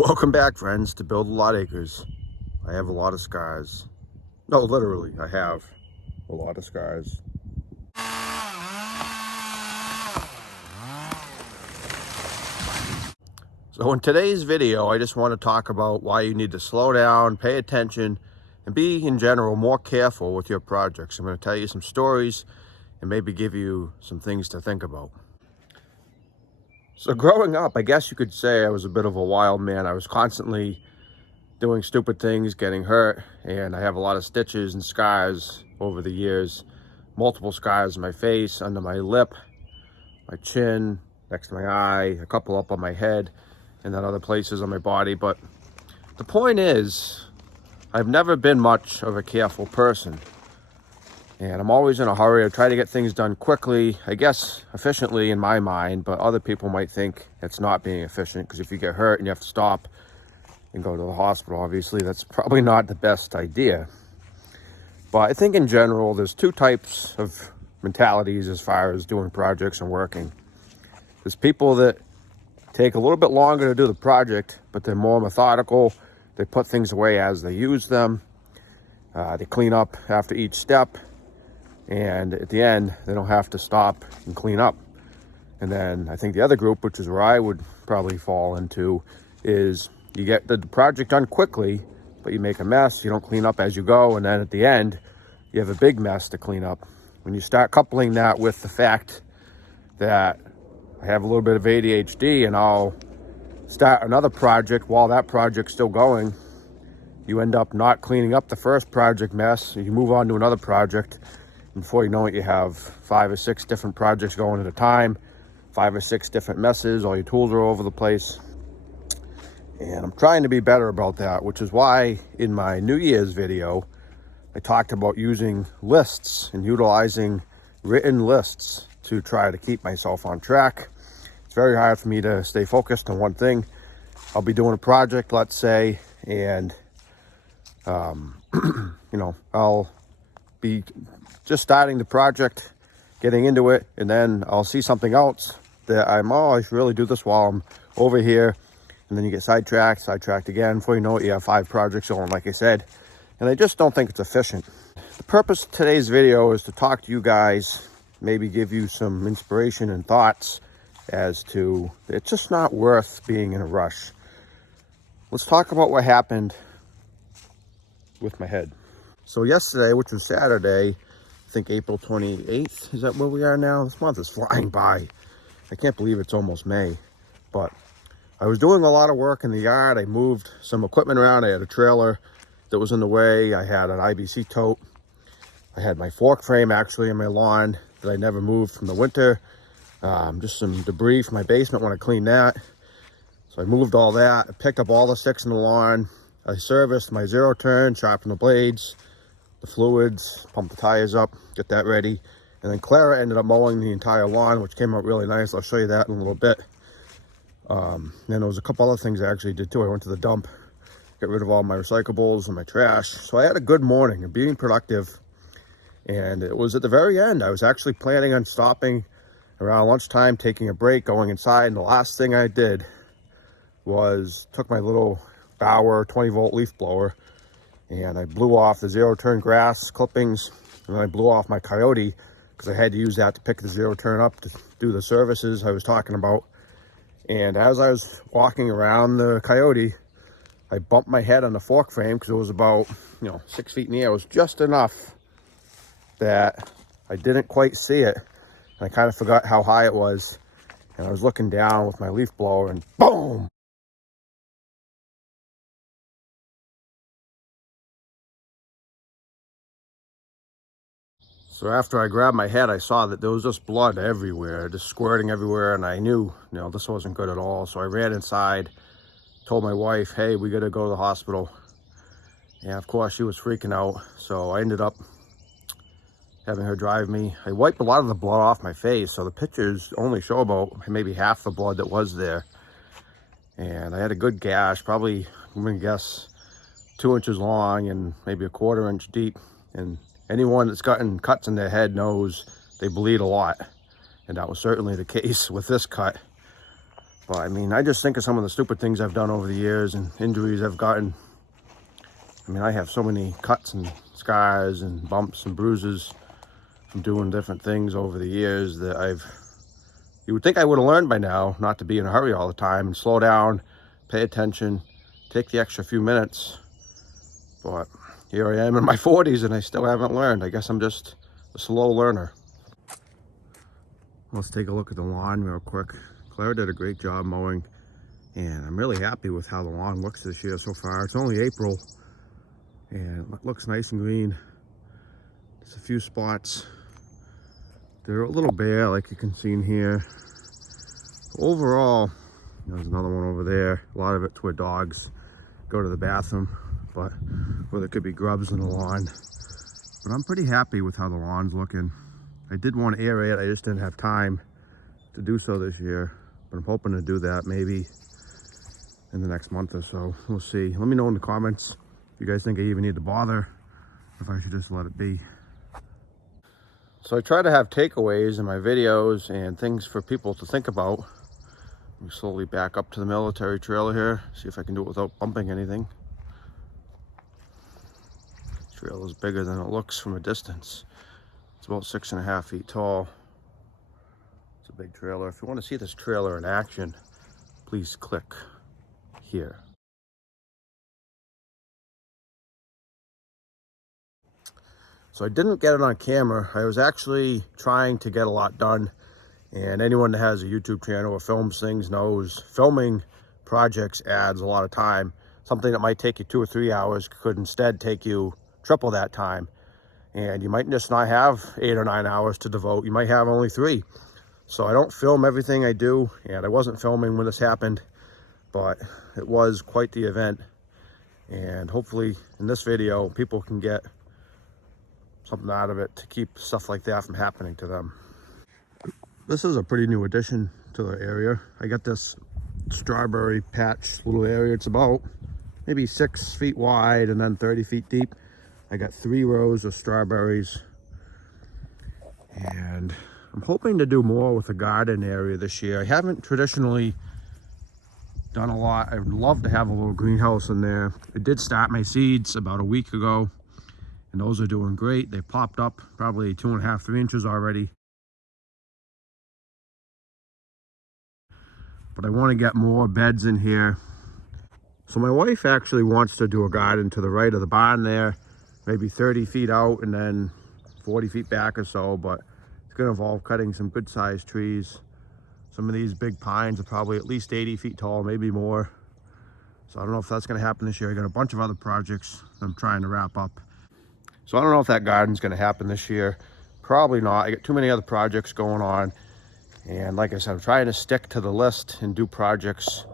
Welcome back, friends, to Build a Lot Acres. I have a lot of scars. No, literally, I have a lot of scars. So in today's video, I just want to talk about why you need to slow down, pay attention, and be, in general, more careful with your projects. I'm going to tell you some stories and maybe give you some things to think about. So growing up, I guess you could say I was a bit of a wild man. I was constantly doing stupid things, getting hurt, and I have a lot of stitches and scars over the years. Multiple scars on my face, under my lip, my chin, next to my eye, a couple up on my head, and then other places on my body. But the point is, I've never been much of a careful person. And I'm always in a hurry. I try to get things done quickly, I guess efficiently in my mind, but other people might think it's not being efficient, because if you get hurt and you have to stop and go to the hospital, obviously that's probably not the best idea. But I think in general, there's two types of mentalities as far as doing projects and working. There's people that take a little bit longer to do the project, but they're more methodical. They put things away as they use them. They clean up after each step. And at the end, they don't have to stop and clean up. And then I think the other group, which is where I would probably fall into, is you get the project done quickly, but you make a mess, you don't clean up as you go, and then at the end, you have a big mess to clean up. When you start coupling that with the fact that I have a little bit of ADHD and I'll start another project while that project's still going, you end up not cleaning up the first project mess, you move on to another project, and before you know it, you have 5 or 6 different projects going at a time, 5 or 6 different messes, all your tools are over the place. And I'm trying to be better about that, which is why in my New Year's video, I talked about using lists and utilizing written lists to try to keep myself on track. It's very hard for me to stay focused on one thing. I'll be doing a project, let's say, and I'll be just starting the project, getting into it, and then I'll see something else that I should really do this while I'm over here. And then you get sidetracked again. Before you know it, you have 5 projects going, like I said. And I just don't think it's efficient. The purpose of today's video is to talk to you guys, maybe give you some inspiration and thoughts as to it's just not worth being in a rush. Let's talk about what happened with my head. So yesterday, which was Saturday, I think April 28th, is that where we are now? This month is flying by. I can't believe it's almost May. But I was doing a lot of work in the yard. I moved some equipment around. I had a trailer that was in the way. I had an IBC tote. I had my fork frame actually in my lawn that I never moved from the winter. Just some debris from my basement when I cleaned that. So I moved all that. I picked up all the sticks in the lawn. I serviced my zero turn, sharpened the blades, the fluids, pumped the tires up, get that ready. And then Clara ended up mowing the entire lawn, which came out really nice. I'll show you that in a little bit. Then there was a couple other things I actually did too. I went to the dump, get rid of all my recyclables and my trash. So I had a good morning and being productive. And it was at the very end. I was actually planning on stopping around lunchtime, taking a break, going inside. And the last thing I did was took my little Bauer 20-volt leaf blower and I blew off the zero turn grass clippings. And then I blew off my Coyote because I had to use that to pick the zero turn up to do the services I was talking about. And as I was walking around the Coyote, I bumped my head on the fork frame because it was about, 6 feet in the air. It was just enough that I didn't quite see it. And I kind of forgot how high it was. And I was looking down with my leaf blower and boom! So after I grabbed my head, I saw that there was just blood everywhere, just squirting everywhere, and I knew, this wasn't good at all. So I ran inside, told my wife, hey, we gotta go to the hospital. And of course, she was freaking out. So I ended up having her drive me. I wiped a lot of the blood off my face, so the pictures only show about maybe half the blood that was there. And I had a good gash, probably, I'm gonna guess, 2 inches long and maybe a 1/4 inch deep. And anyone that's gotten cuts in their head knows they bleed a lot. And that was certainly the case with this cut. But I mean, I just think of some of the stupid things I've done over the years and injuries I've gotten. I mean, I have so many cuts and scars and bumps and bruises from doing different things over the years that you would think I would have learned by now not to be in a hurry all the time and slow down, pay attention, take the extra few minutes. But here I am in my 40s and I still haven't learned. I guess I'm just a slow learner. Let's take a look at the lawn real quick. Claire did a great job mowing, and I'm really happy with how the lawn looks this year so far. It's only April, and it looks nice and green. There's a few spots. They're a little bare, like you can see in here. Overall, there's another one over there. A lot of it's where dogs go to the bathroom, but where there could be grubs in the lawn. But I'm pretty happy with how the lawn's looking. I did want to aerate it, I just didn't have time to do so this year. But I'm hoping to do that maybe in the next month or so. We'll see. Let me know in the comments if you guys think I even need to bother, if I should just let it be. So I try to have takeaways in my videos and things for people to think about. Let me slowly back up to the military trailer here, see if I can do it without bumping anything. This trailer is bigger than it looks from a distance. It's about 6.5 feet tall. It's a big trailer. If you want to see this trailer in action, please click here. So I didn't get it on camera. I was actually trying to get a lot done. And anyone that has a YouTube channel or films things knows filming projects adds a lot of time. Something that might take you 2 or 3 hours could instead take you triple that time. And you might just not have 8 or 9 hours to devote. You might have only 3. So I don't film everything I do, and I wasn't filming when this happened, but it was quite the event. And hopefully in this video, people can get something out of it to keep stuff like that from happening to them. This is a pretty new addition to the area. I got this strawberry patch little area. It's about maybe 6 feet wide and then 30 feet deep. I got 3 rows of strawberries, and I'm hoping to do more with the garden area this year. I haven't traditionally done a lot. I would love to have a little greenhouse in there. I did start my seeds about a week ago, and those are doing great. They popped up probably 2.5, 3 inches already. But I want to get more beds in here. So my wife actually wants to do a garden to the right of the barn there, maybe 30 feet out and then 40 feet back or so, but it's going to involve cutting some good sized trees. Some of these big pines are probably at least 80 feet tall, maybe more. So I don't know if that's going to happen this year. I got a bunch of other projects I'm trying to wrap up. So I don't know if that garden's going to happen this year. Probably not. I got too many other projects going on. And like I said, I'm trying to stick to the list and do projects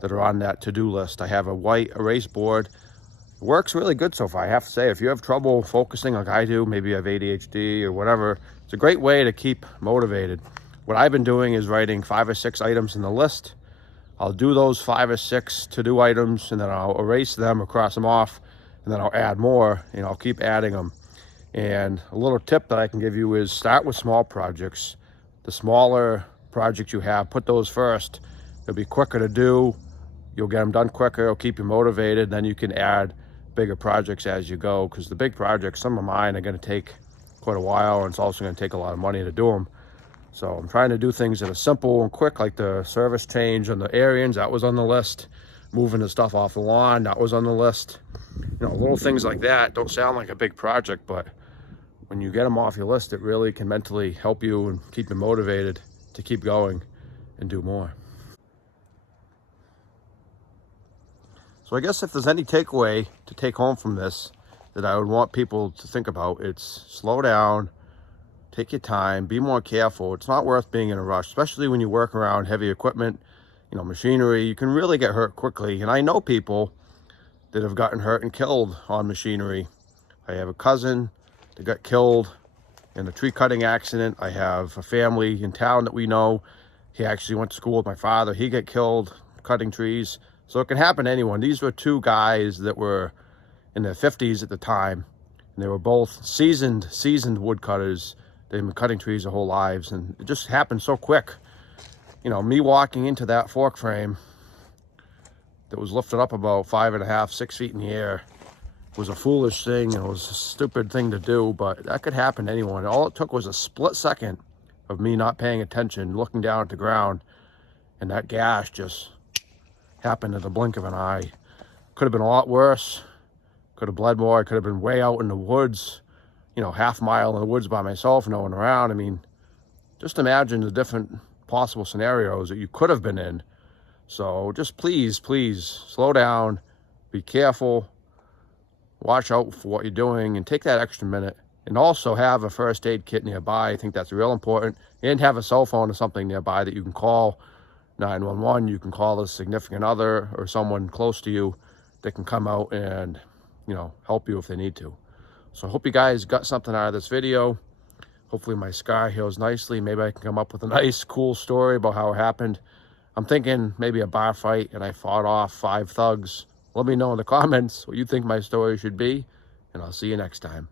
that are on that to-do list. I have a white erase board. It works really good so far, I have to say. If you have trouble focusing like I do, maybe you have ADHD or whatever, it's a great way to keep motivated. What I've been doing is writing 5 or 6 items in the list. I'll do those 5 or 6 to-do items, and then I'll erase them or cross them off, and then I'll add more, and I'll keep adding them. And a little tip that I can give you is start with small projects. The smaller projects you have, put those first. They'll be quicker to do. You'll get them done quicker. It'll keep you motivated. Then you can add bigger projects as you go, because the big projects, some of mine are going to take quite a while, and it's also going to take a lot of money to do them. So I'm trying to do things that are simple and quick, like the service change on the Arians. That was on the list. Moving the stuff off the lawn, that was on the list. You know, little things like that don't sound like a big project, but when you get them off your list, it really can mentally help you and keep you motivated to keep going and do more. So I guess if there's any takeaway to take home from this that I would want people to think about, it's slow down, take your time, be more careful. It's not worth being in a rush, especially when you work around heavy equipment, you know, machinery. You can really get hurt quickly. And I know people that have gotten hurt and killed on machinery. I have a cousin that got killed in a tree cutting accident. I have a family in town that we know. He actually went to school with my father. He got killed cutting trees. So it can happen to anyone. These were 2 guys that were in their 50s at the time, and they were both seasoned woodcutters. They've been cutting trees their whole lives, and it just happened so quick. you know, me walking into that fork frame that was lifted up about 5.5, 6 feet in the air was a foolish thing. It was a stupid thing to do, but that could happen to anyone. All it took was a split second of me not paying attention, looking down at the ground, and that gash just happened in the blink of an eye. Could have been a lot worse. Could have bled more. I could have been way out in the woods, you know, half mile in the woods by myself, no one around. I mean, just imagine the different possible scenarios that you could have been in. So just please, please slow down, be careful, watch out for what you're doing, and take that extra minute. And also have a first aid kit nearby. I think that's real important. And have a cell phone or something nearby that you can call 911. You can call a significant other or someone close to you that can come out and, you know, help you if they need to. So I hope you guys got something out of this video. Hopefully my scar heals nicely. Maybe I can come up with a nice, cool story about how it happened. I'm thinking maybe a bar fight and I fought off 5 thugs. Let me know in the comments what you think my story should be, and I'll see you next time.